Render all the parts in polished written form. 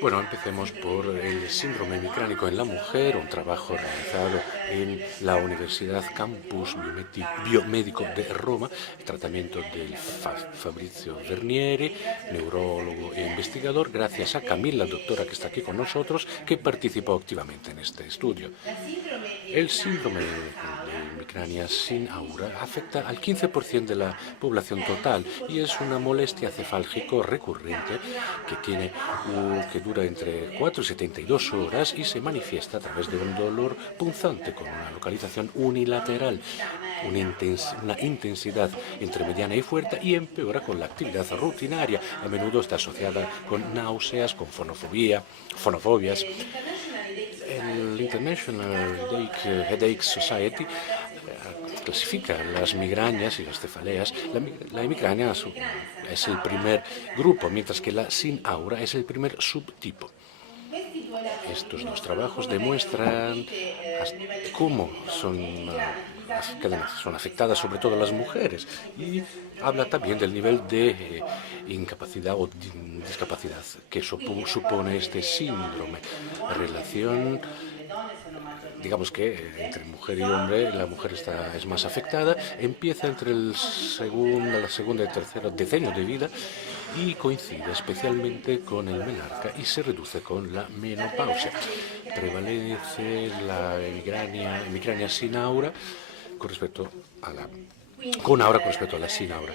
Bueno, empecemos por el síndrome hemicránico en la mujer, un trabajo realizado en la Universidad Campus Biomédico de Roma, el tratamiento del Fabrizio Vernieri, neurólogo e investigador, gracias a Camilla, doctora que está aquí con nosotros, que participó activamente en este estudio. El síndrome de hemicrania sin aura afecta al 15% de la población total y es una molestia cefálgico recurrente que dura entre 4 y 72 horas y se manifiesta a través de un dolor punzante con una localización unilateral, una intensidad entre mediana y fuerte y empeora con la actividad rutinaria. A menudo está asociada con náuseas, con fonofobias. El International Headache Society clasifica las migrañas y las cefaleas. La hemicrania es el primer grupo, mientras que la sin aura es el primer subtipo. Estos dos trabajos demuestran cómo las cadenas son afectadas sobre todo las mujeres y habla también del nivel de incapacidad o discapacidad que supone este síndrome. La relación, digamos que entre mujer y hombre, la mujer es más afectada, empieza entre la segunda y tercera decenio de vida y coincide especialmente con el menarca y se reduce con la menopausia. Prevalece la hemicrania sin aura con aura con respecto a la sin aura.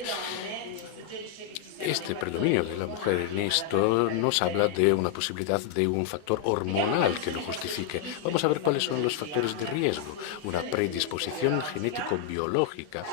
Este predominio de la mujer en esto nos habla de una posibilidad de un factor hormonal que lo justifique. Vamos a ver cuáles son los factores de riesgo. Una predisposición genético-biológica,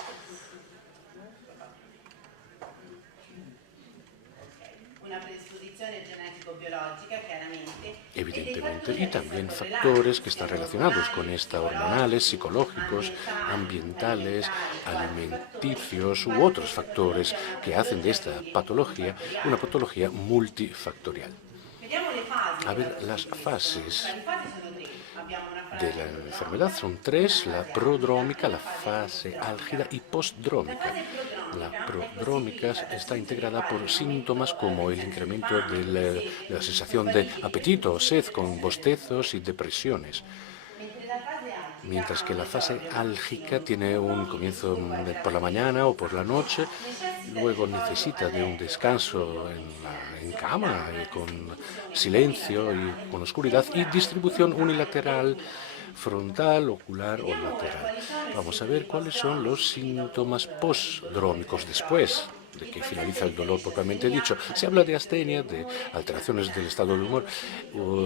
evidentemente, y también factores que están relacionados con esta, hormonales, psicológicos, ambientales, alimenticios u otros factores que hacen de esta patología una patología multifactorial. A ver, las fases de la enfermedad son tres: la prodrómica, la fase álgida y postdrómica. La prodrómica está integrada por síntomas como el incremento de la sensación de apetito o sed con bostezos y depresiones, mientras que la fase álgica tiene un comienzo por la mañana o por la noche, luego necesita de un descanso en cama, con silencio y con oscuridad, y distribución unilateral, frontal, ocular o lateral. Vamos a ver cuáles son los síntomas postdrómicos después de que finaliza el dolor propiamente dicho. Se habla de astenia, de alteraciones del estado de humor,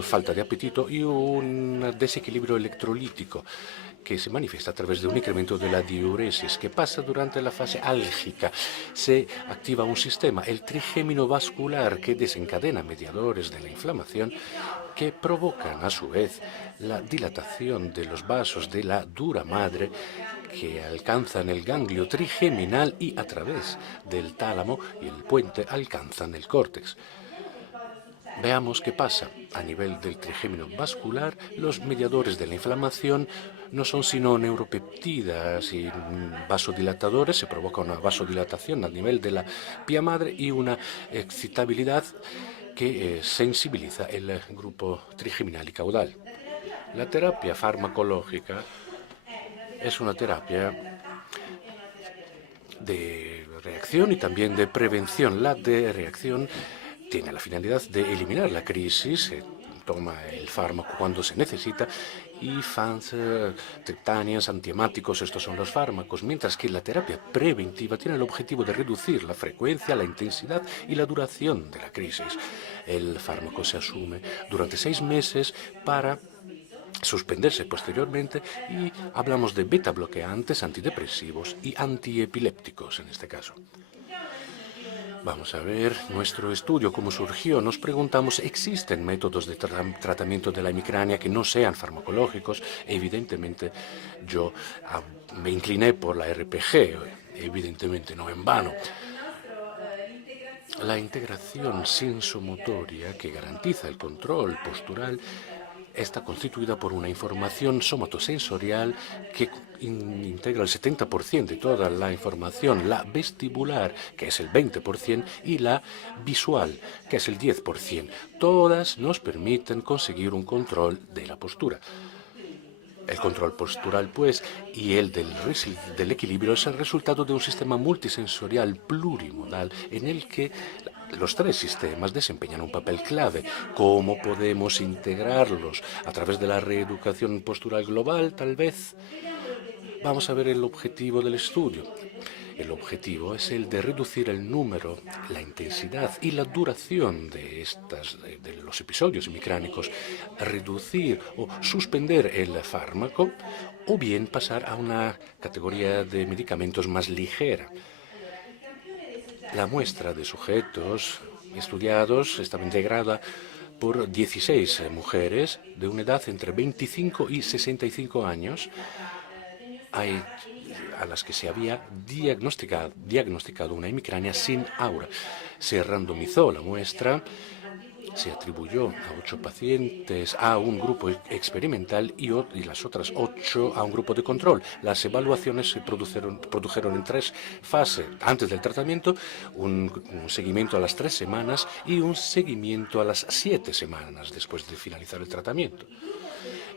falta de apetito y un desequilibrio electrolítico que se manifiesta a través de un incremento de la diuresis. ¿Qué pasa durante la fase álgica? Se activa un sistema, el trigémino vascular, que desencadena mediadores de la inflamación que provocan a su vez la dilatación de los vasos de la dura madre que alcanzan el ganglio trigeminal y a través del tálamo y el puente alcanzan el córtex. Veamos qué pasa. A nivel del trigémino vascular, los mediadores de la inflamación no son sino neuropeptidas y vasodilatadores. Se provoca una vasodilatación a nivel de la pía madre y una excitabilidad que sensibiliza el grupo trigeminal y caudal. La terapia farmacológica es una terapia de reacción y también de prevención. La de reacción tiene la finalidad de eliminar la crisis, se toma el fármaco cuando se necesita, y FANS, triptanias, antiemáticos, estos son los fármacos, mientras que la terapia preventiva tiene el objetivo de reducir la frecuencia, la intensidad y la duración de la crisis. El fármaco se asume durante 6 meses para suspenderse posteriormente y hablamos de beta bloqueantes, antidepresivos y antiepilépticos en este caso. Vamos a ver nuestro estudio, cómo surgió. Nos preguntamos, ¿existen métodos de tratamiento de la hemicrania que no sean farmacológicos? Evidentemente, yo me incliné por la RPG, evidentemente no en vano. La integración sensomotoria que garantiza el control postural está constituida por una información somatosensorial que integra el 70% de toda la información, la vestibular, que es el 20%, y la visual, que es el 10%. Todas nos permiten conseguir un control de la postura. El control postural, pues, y el del equilibrio es el resultado de un sistema multisensorial plurimodal en el que los tres sistemas desempeñan un papel clave. ¿Cómo podemos integrarlos? ¿A través de la reeducación postural global, tal vez? Vamos a ver el objetivo del estudio. El objetivo es el de reducir el número, la intensidad y la duración de los episodios hemicránicos, reducir o suspender el fármaco o bien pasar a una categoría de medicamentos más ligera. La muestra de sujetos estudiados estaba integrada por 16 mujeres de una edad entre 25 y 65 años. A las que se había diagnosticado una hemicrania sin aura. Se randomizó la muestra, se atribuyó a 8 pacientes a un grupo experimental y las otras 8 a un grupo de control. Las evaluaciones se produjeron en 3 fases. Antes del tratamiento, un seguimiento a las 3 semanas y un seguimiento a las 7 semanas después de finalizar el tratamiento.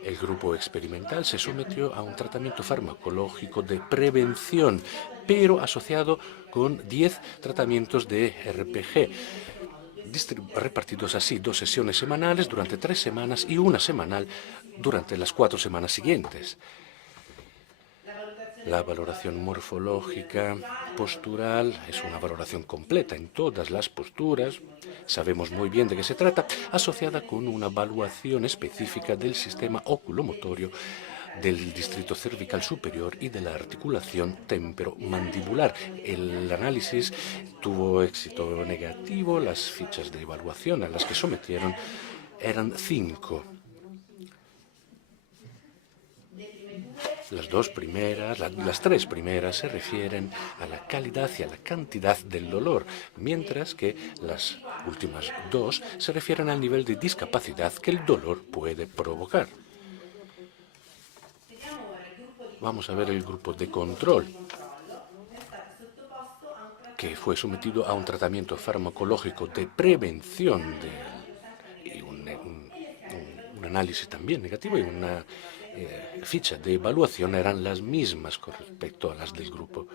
El grupo experimental se sometió a un tratamiento farmacológico de prevención, pero asociado con 10 tratamientos de RPG, repartidos así: 2 sesiones semanales durante 3 semanas y una semanal durante las 4 semanas siguientes. La valoración morfológica postural es una valoración completa en todas las posturas, sabemos muy bien de qué se trata, asociada con una evaluación específica del sistema oculomotorio, del distrito cervical superior y de la articulación temporomandibular. El análisis tuvo éxito negativo, las fichas de evaluación a las que sometieron eran 5. Las 3 primeras se refieren a la calidad y a la cantidad del dolor, mientras que las últimas 2 se refieren al nivel de discapacidad que el dolor puede provocar. Vamos a ver el grupo de control, que fue sometido a un tratamiento farmacológico de prevención y un análisis también negativo y una ficha de evaluación eran las mismas con respecto a las del grupo.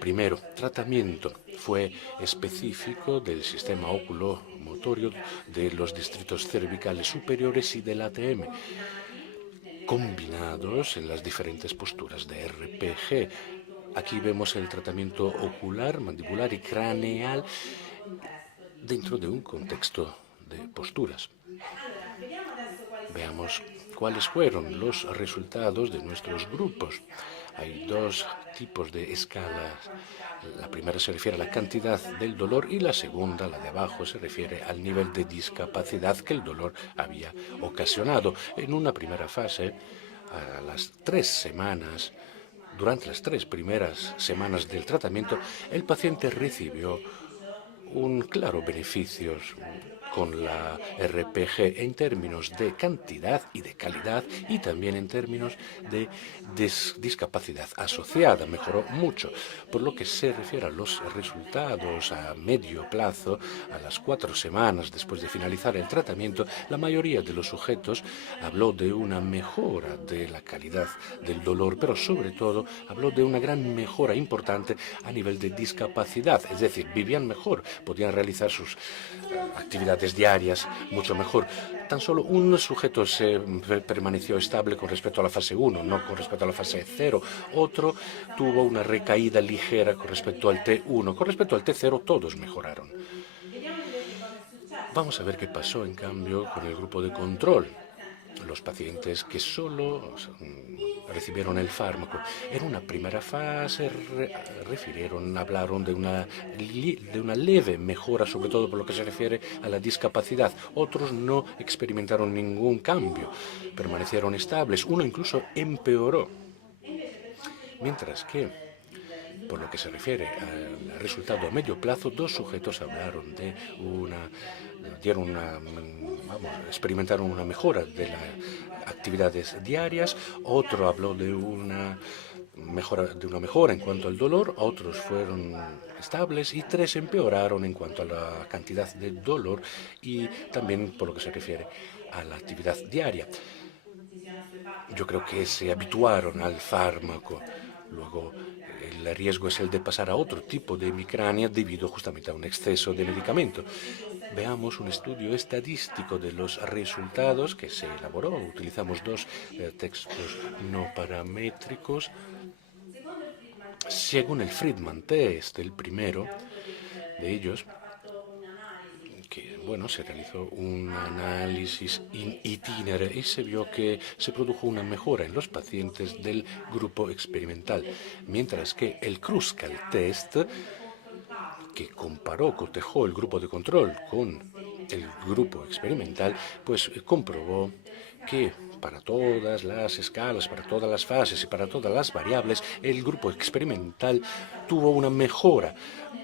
Primero, tratamiento fue específico del sistema oculomotorio, de los distritos cervicales superiores y del ATM, combinados en las diferentes posturas de RPG. Aquí vemos el tratamiento ocular, mandibular y craneal dentro de un contexto de posturas. Veamos cuáles fueron los resultados de nuestros grupos. Hay 2 tipos de escalas. La primera se refiere a la cantidad del dolor y la segunda, la de abajo, se refiere al nivel de discapacidad que el dolor había ocasionado. En una primera fase, a las 3 semanas, durante las 3 primeras semanas del tratamiento, el paciente recibió un claro beneficio con la RPG en términos de cantidad y de calidad y también en términos de discapacidad asociada. Mejoró mucho. Por lo que se refiere a los resultados a medio plazo, a las 4 semanas después de finalizar el tratamiento, la mayoría de los sujetos habló de una mejora de la calidad del dolor, pero sobre todo habló de una gran mejora importante a nivel de discapacidad, es decir, vivían mejor, podían realizar sus actividades diarias mucho mejor. Tan solo un sujeto permaneció estable con respecto a la fase 1, no con respecto a la fase 0. Otro tuvo una recaída ligera con respecto al T1. Con respecto al T0, todos mejoraron. Vamos a ver qué pasó, en cambio, con el grupo de control. Los pacientes que solo recibieron el fármaco. En una primera fase hablaron de una leve mejora, sobre todo por lo que se refiere a la discapacidad. Otros no experimentaron ningún cambio, permanecieron estables, uno incluso empeoró. Mientras que, por lo que se refiere al resultado a medio plazo, 2 sujetos hablaron de una experimentaron una mejora de las actividades diarias, otro habló de una mejora en cuanto al dolor, otros fueron estables y 3 empeoraron en cuanto a la cantidad de dolor y también por lo que se refiere a la actividad diaria. Yo creo que se habituaron al fármaco. Luego, el riesgo es el de pasar a otro tipo de hemicrania debido justamente a un exceso de medicamento. Veamos un estudio estadístico de los resultados que se elaboró. Utilizamos 2 textos no paramétricos. Según el Friedman Test, el primero de ellos, que se realizó un análisis in itinere y se vio que se produjo una mejora en los pacientes del grupo experimental, mientras que el Kruskal Test, que cotejó el grupo de control con el grupo experimental, pues comprobó que para todas las escalas, para todas las fases y para todas las variables, el grupo experimental tuvo una mejora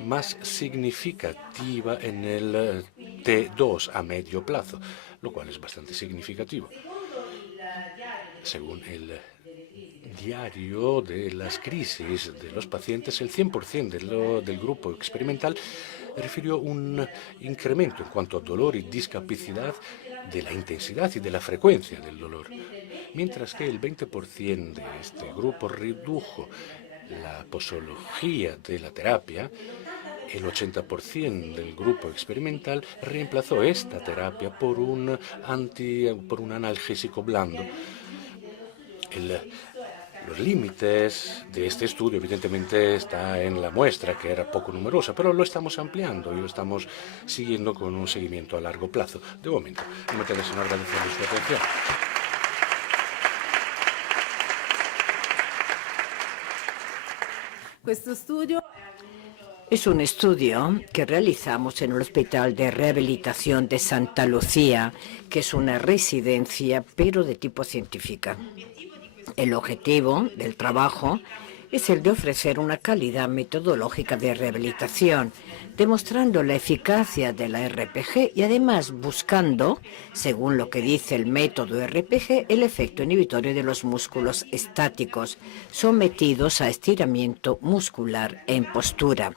más significativa en el T2 a medio plazo, lo cual es bastante significativo. Según el diario de las crisis de los pacientes, el 100% del grupo experimental refirió un incremento en cuanto a dolor y discapacidad de la intensidad y de la frecuencia del dolor, mientras que el 20% de este grupo redujo la posología de la terapia. El 80% del grupo experimental reemplazó esta terapia por un analgésico blando. Los límites de este estudio, evidentemente, está en la muestra, que era poco numerosa, pero lo estamos ampliando y lo estamos siguiendo con un seguimiento a largo plazo. De momento, me queda sin agradecerle su atención. Es un estudio que realizamos en el Hospital de Rehabilitación de Santa Lucía, que es una residencia, pero de tipo científica. El objetivo del trabajo es el de ofrecer una calidad metodológica de rehabilitación, demostrando la eficacia de la RPG y además buscando, según lo que dice el método RPG, el efecto inhibitorio de los músculos estáticos sometidos a estiramiento muscular en postura.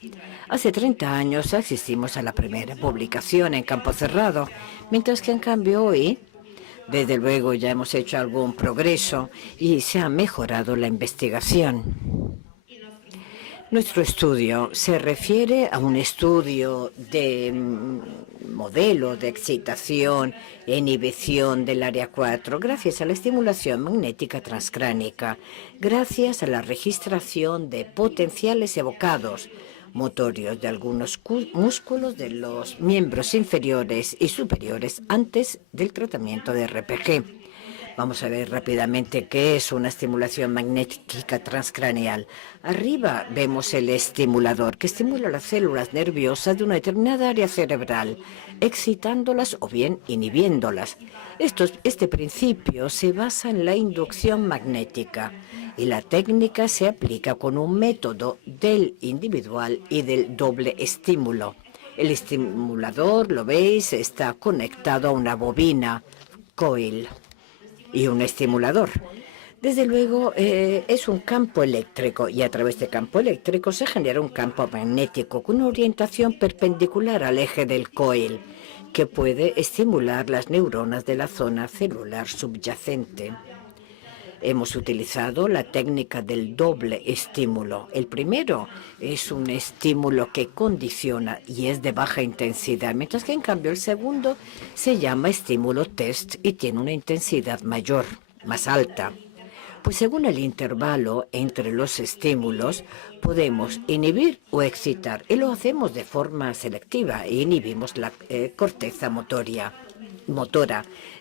Hace 30 años asistimos a la primera publicación en campo cerrado, mientras que en cambio hoy, desde luego, ya hemos hecho algún progreso y se ha mejorado la investigación. Nuestro estudio se refiere a un estudio de modelo de excitación e inhibición del área 4 gracias a la estimulación magnética transcránica, gracias a la registración de potenciales evocados motorios de algunos músculos de los miembros inferiores y superiores antes del tratamiento de RPG. Vamos a ver rápidamente qué es una estimulación magnética transcraneal. Arriba vemos el estimulador, que estimula las células nerviosas de una determinada área cerebral, excitándolas o bien inhibiéndolas. Este principio se basa en la inducción magnética y la técnica se aplica con un método del individual y del doble estímulo. El estimulador, lo veis, está conectado a una bobina coil y un estimulador. Desde luego, es un campo eléctrico y a través de campo eléctrico se genera un campo magnético con una orientación perpendicular al eje del coil que puede estimular las neuronas de la zona celular subyacente. Hemos utilizado la técnica del doble estímulo. El primero es un estímulo que condiciona y es de baja intensidad, mientras que en cambio el segundo se llama estímulo test y tiene una intensidad mayor, más alta. Pues según el intervalo entre los estímulos, podemos inhibir o excitar, y lo hacemos de forma selectiva, e inhibimos la corteza motora.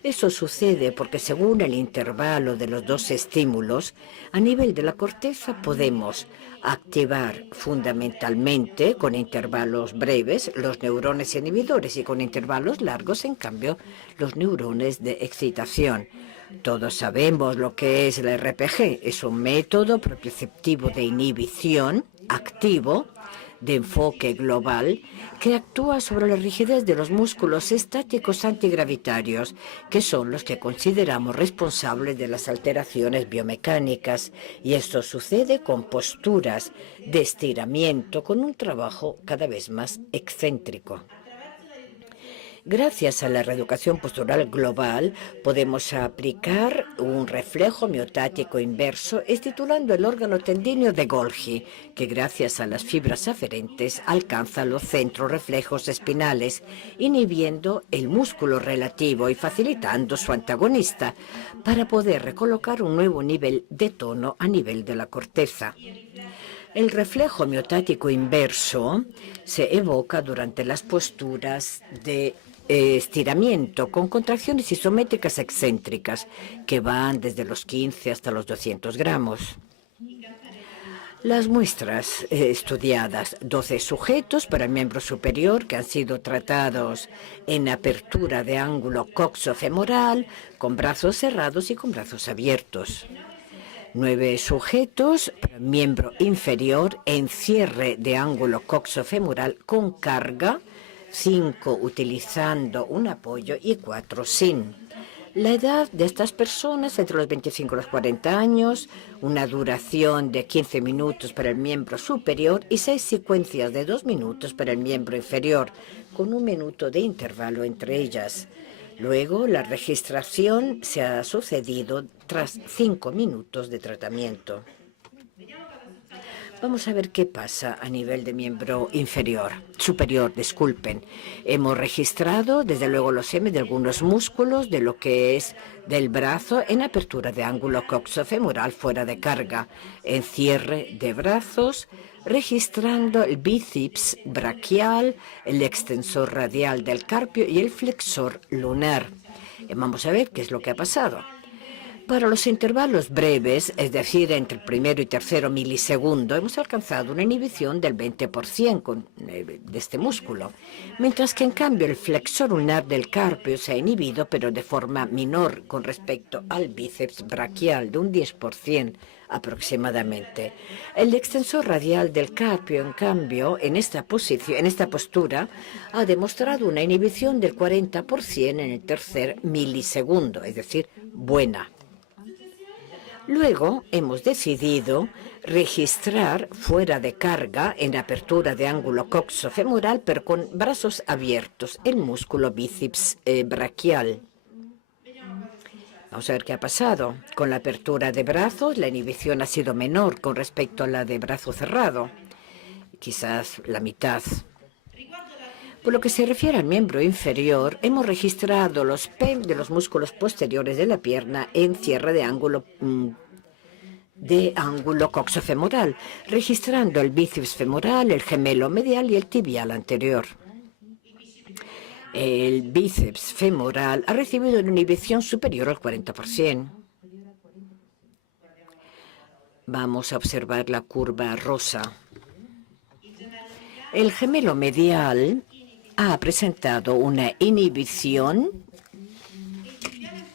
Eso sucede porque según el intervalo de los dos estímulos, a nivel de la corteza podemos activar fundamentalmente con intervalos breves los neurones inhibidores y con intervalos largos, en cambio, los neurones de excitación. Todos sabemos lo que es el RPG. Es un método propioceptivo de inhibición activo de enfoque global que actúa sobre la rigidez de los músculos estáticos antigravitarios, que son los que consideramos responsables de las alteraciones biomecánicas. Y esto sucede con posturas de estiramiento, con un trabajo cada vez más excéntrico. Gracias a la reeducación postural global, podemos aplicar un reflejo miotático inverso, estimulando el órgano tendíneo de Golgi, que gracias a las fibras aferentes alcanza los centros reflejos espinales, inhibiendo el músculo relativo y facilitando su antagonista, para poder recolocar un nuevo nivel de tono a nivel de la corteza. El reflejo miotático inverso se evoca durante las posturas de estiramiento con contracciones isométricas excéntricas que van desde los 15 hasta los 200 gramos. Las muestras estudiadas, 12 sujetos para el miembro superior que han sido tratados en apertura de ángulo coxofemoral, con brazos cerrados y con brazos abiertos. 9 sujetos para el miembro inferior en cierre de ángulo coxofemoral con carga, 5 utilizando un apoyo y 4 sin. La edad de estas personas entre los 25 y los 40 años, una duración de 15 minutos para el miembro superior y 6 secuencias de 2 minutos para el miembro inferior, con 1 minuto de intervalo entre ellas. Luego, la registración se ha sucedido tras 5 minutos de tratamiento. Vamos a ver qué pasa a nivel de miembro superior. Hemos registrado, desde luego, los M de algunos músculos de lo que es del brazo en apertura de ángulo coxofemoral fuera de carga, en cierre de brazos, registrando el bíceps braquial, el extensor radial del carpio y el flexor lunar. Vamos a ver qué es lo que ha pasado. Para los intervalos breves, es decir, entre el primero y tercero milisegundo, hemos alcanzado una inhibición del 20% de este músculo, mientras que en cambio el flexor lunar del carpio se ha inhibido, pero de forma menor con respecto al bíceps braquial, de un 10% aproximadamente. El extensor radial del carpio, en cambio, en esta postura, ha demostrado una inhibición del 40% en el tercer milisegundo, es decir, buena. Luego hemos decidido registrar fuera de carga, en apertura de ángulo coxofemoral, pero con brazos abiertos, el músculo bíceps braquial. Vamos a ver qué ha pasado. Con la apertura de brazos, la inhibición ha sido menor con respecto a la de brazo cerrado, quizás la mitad. Por lo que se refiere al miembro inferior, hemos registrado los PEM de los músculos posteriores de la pierna en cierre de ángulo coxofemoral, registrando el bíceps femoral, el gemelo medial y el tibial anterior. El bíceps femoral ha recibido una inhibición superior al 40%. Vamos a observar la curva rosa. El gemelo medial ha presentado una inhibición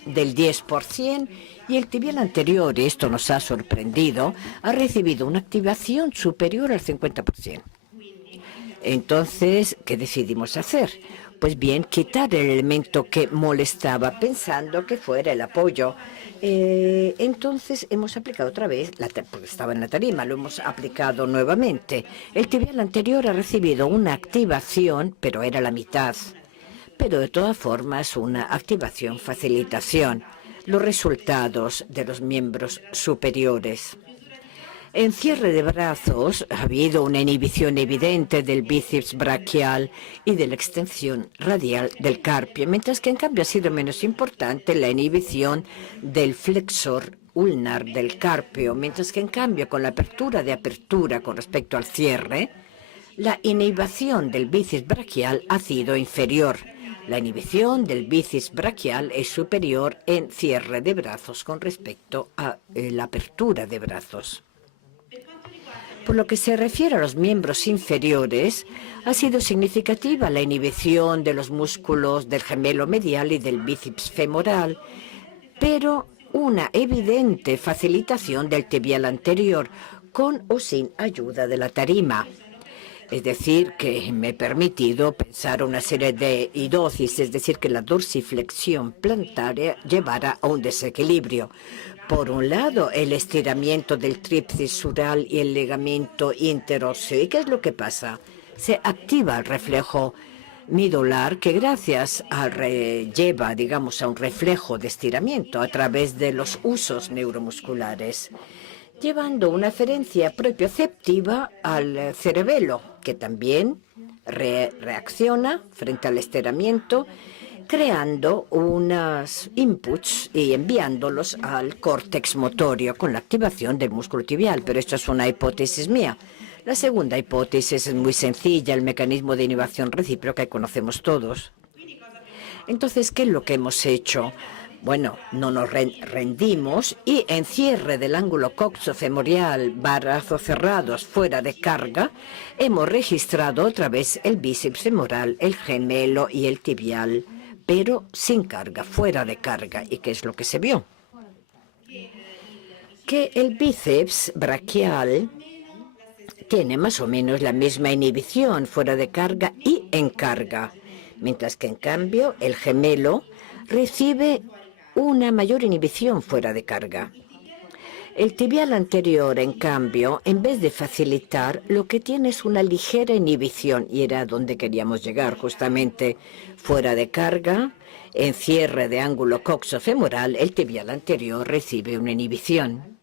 del 10% y el tibial anterior, y esto nos ha sorprendido, ha recibido una activación superior al 50%. Entonces, ¿qué decidimos hacer? Pues bien, quitar el elemento que molestaba, pensando que fuera el apoyo. Entonces hemos aplicado otra vez, porque estaba en la tarima, lo hemos aplicado nuevamente. El tibial anterior ha recibido una activación, pero era la mitad. Pero de todas formas, una activación, facilitación. Los resultados de los miembros superiores. En cierre de brazos ha habido una inhibición evidente del bíceps braquial y de la extensión radial del carpio, mientras que en cambio ha sido menos importante la inhibición del flexor ulnar del carpio, mientras que en cambio con la apertura con respecto al cierre, la inhibición del bíceps braquial ha sido inferior. La inhibición del bíceps braquial es superior en cierre de brazos con respecto a la apertura de brazos. Por lo que se refiere a los miembros inferiores, ha sido significativa la inhibición de los músculos del gemelo medial y del bíceps femoral, pero una evidente facilitación del tibial anterior, con o sin ayuda de la tarima. Es decir, que me he permitido pensar una serie de hipótesis, es decir, que la dorsiflexión plantaria llevará a un desequilibrio. Por un lado, el estiramiento del tríceps sural y el ligamento interóseo. ¿Y qué es lo que pasa? Se activa el reflejo medular que gracias lleva, digamos, a un reflejo de estiramiento a través de los usos neuromusculares, llevando una aferencia propioceptiva al cerebelo, que también reacciona frente al estiramiento, creando unos inputs y enviándolos al córtex motorio con la activación del músculo tibial. Pero esto es una hipótesis mía. La segunda hipótesis es muy sencilla, el mecanismo de inhibición recíproca que conocemos todos. Entonces, ¿qué es lo que hemos hecho? Bueno, no nos rendimos y en cierre del ángulo coxofemoral, brazos cerrados fuera de carga, hemos registrado otra vez el bíceps femoral, el gemelo y el tibial, pero sin carga, fuera de carga. ¿Y qué es lo que se vio? Que el bíceps braquial tiene más o menos la misma inhibición fuera de carga y en carga, mientras que en cambio el gemelo recibe una mayor inhibición fuera de carga. El tibial anterior, en cambio, en vez de facilitar, lo que tiene es una ligera inhibición, y era donde queríamos llegar, justamente fuera de carga, en cierre de ángulo coxofemoral, el tibial anterior recibe una inhibición.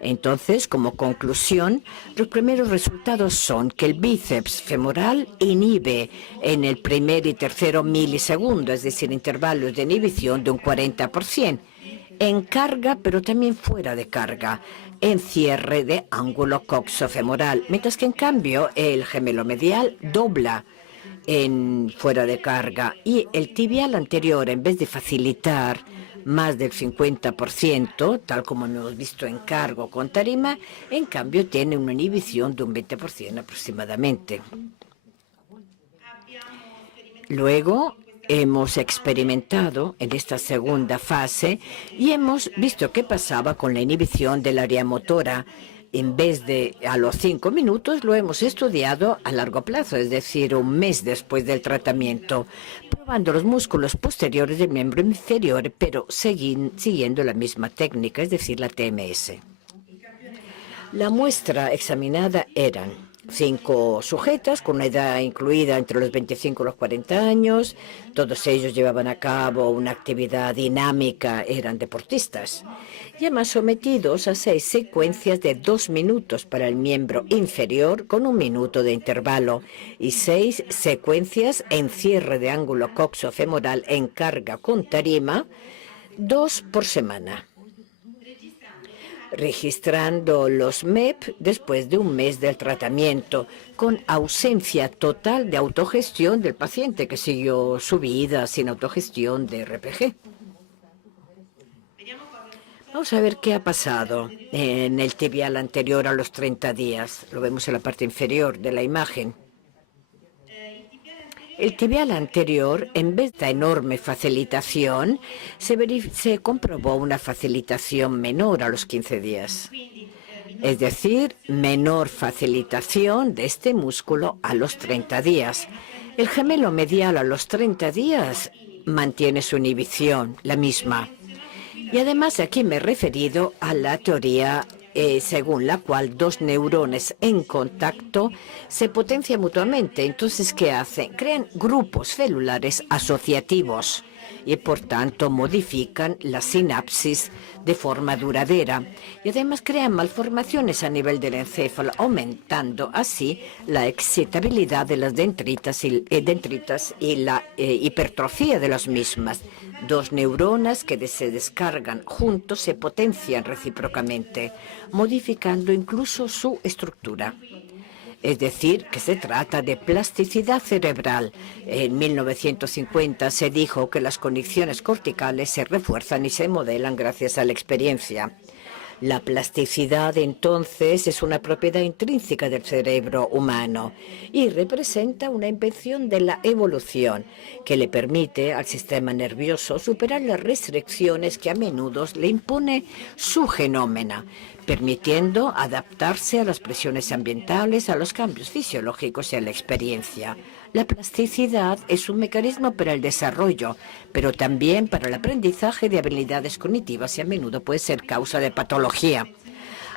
Entonces, como conclusión, los primeros resultados son que el bíceps femoral inhibe en el primer y tercero milisegundo, es decir, intervalos de inhibición de un 40%, en carga, pero también fuera de carga, en cierre de ángulo coxofemoral, mientras que en cambio el gemelo medial dobla en fuera de carga y el tibial anterior, en vez de facilitar más del 50%, tal como hemos visto en cargo con tarima, en cambio tiene una inhibición de un 20% aproximadamente. Luego hemos experimentado en esta segunda fase y hemos visto qué pasaba con la inhibición del área motora. En vez de a los 5 minutos, lo hemos estudiado a largo plazo, es decir, un mes después del tratamiento, probando los músculos posteriores del miembro inferior, pero siguiendo la misma técnica, es decir, la TMS. La muestra examinada eran 5 sujetas con una edad incluida entre los 25 y los 40 años. Todos ellos llevaban a cabo una actividad dinámica, eran deportistas. Y además sometidos a 6 secuencias de 2 minutos para el miembro inferior con 1 minuto de intervalo y 6 secuencias en cierre de ángulo coxofemoral en carga con tarima, 2 por semana, registrando los MEP después de un mes del tratamiento, con ausencia total de autogestión del paciente que siguió su vida sin autogestión de RPG. Vamos a ver qué ha pasado en el tibial anterior a los 30 días. Lo vemos en la parte inferior de la imagen. El tibial anterior, en vez de enorme facilitación, se comprobó una facilitación menor a los 15 días. Es decir, menor facilitación de este músculo a los 30 días. El gemelo medial a los 30 días mantiene su inhibición, la misma. Y además aquí me he referido a la teoría según la cual 2 neurones en contacto se potencian mutuamente. Entonces, ¿qué hacen? Crean grupos celulares asociativos y, por tanto, modifican la sinapsis de forma duradera. Y además crean malformaciones a nivel del encéfalo, aumentando así la excitabilidad de las dendritas y la hipertrofia de las mismas. 2 neuronas que se descargan juntos se potencian recíprocamente, modificando incluso su estructura. Es decir, que se trata de plasticidad cerebral. En 1950 se dijo que las conexiones corticales se refuerzan y se modelan gracias a la experiencia. La plasticidad, entonces, es una propiedad intrínseca del cerebro humano y representa una invención de la evolución que le permite al sistema nervioso superar las restricciones que a menudo le impone su genoma. permitiendo adaptarse a las presiones ambientales, a los cambios fisiológicos y a la experiencia. La plasticidad es un mecanismo para el desarrollo, pero también para el aprendizaje de habilidades cognitivas y a menudo puede ser causa de patología.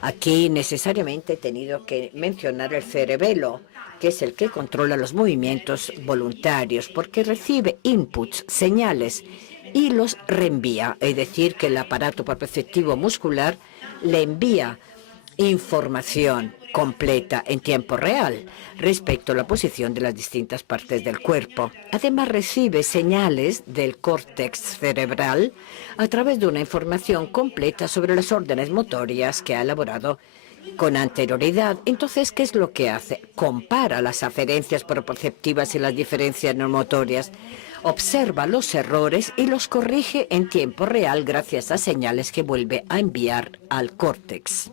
Aquí necesariamente he tenido que mencionar el cerebelo, que es el que controla los movimientos voluntarios, porque recibe inputs, señales, y los reenvía. Es decir, que el aparato perceptivo muscular le envía información completa en tiempo real respecto a la posición de las distintas partes del cuerpo. Además, recibe señales del córtex cerebral a través de una información completa sobre las órdenes motorias que ha elaborado con anterioridad. Entonces, ¿qué es lo que hace? Compara las aferencias proprioceptivas y las diferencias neuromotorias, observa los errores y los corrige en tiempo real gracias a señales que vuelve a enviar al córtex.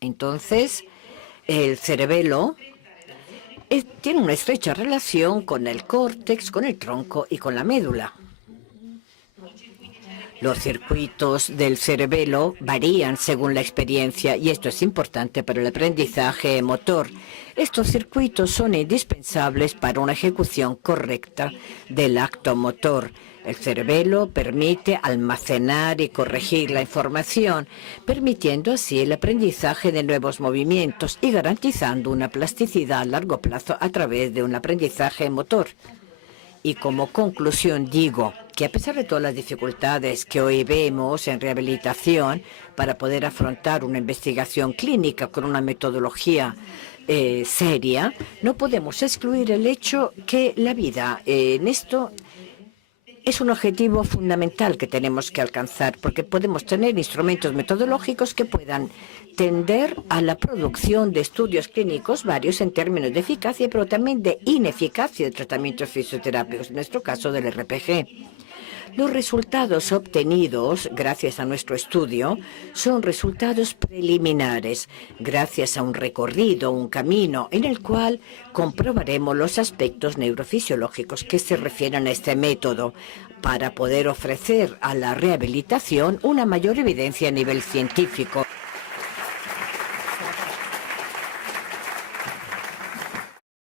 Entonces, el cerebelo tiene una estrecha relación con el córtex, con el tronco y con la médula. Los circuitos del cerebelo varían según la experiencia y esto es importante para el aprendizaje motor. Estos circuitos son indispensables para una ejecución correcta del acto motor. El cerebelo permite almacenar y corregir la información, permitiendo así el aprendizaje de nuevos movimientos y garantizando una plasticidad a largo plazo a través de un aprendizaje motor. Y como conclusión digo que a pesar de todas las dificultades que hoy vemos en rehabilitación para poder afrontar una investigación clínica con una metodología seria, no podemos excluir el hecho que la vida en esto es un objetivo fundamental que tenemos que alcanzar, porque podemos tener instrumentos metodológicos que puedan tender a la producción de estudios clínicos varios en términos de eficacia, pero también de ineficacia de tratamientos fisioterápicos, en nuestro caso del RPG. Los resultados obtenidos gracias a nuestro estudio son resultados preliminares, gracias a un recorrido, un camino en el cual comprobaremos los aspectos neurofisiológicos que se refieren a este método para poder ofrecer a la rehabilitación una mayor evidencia a nivel científico.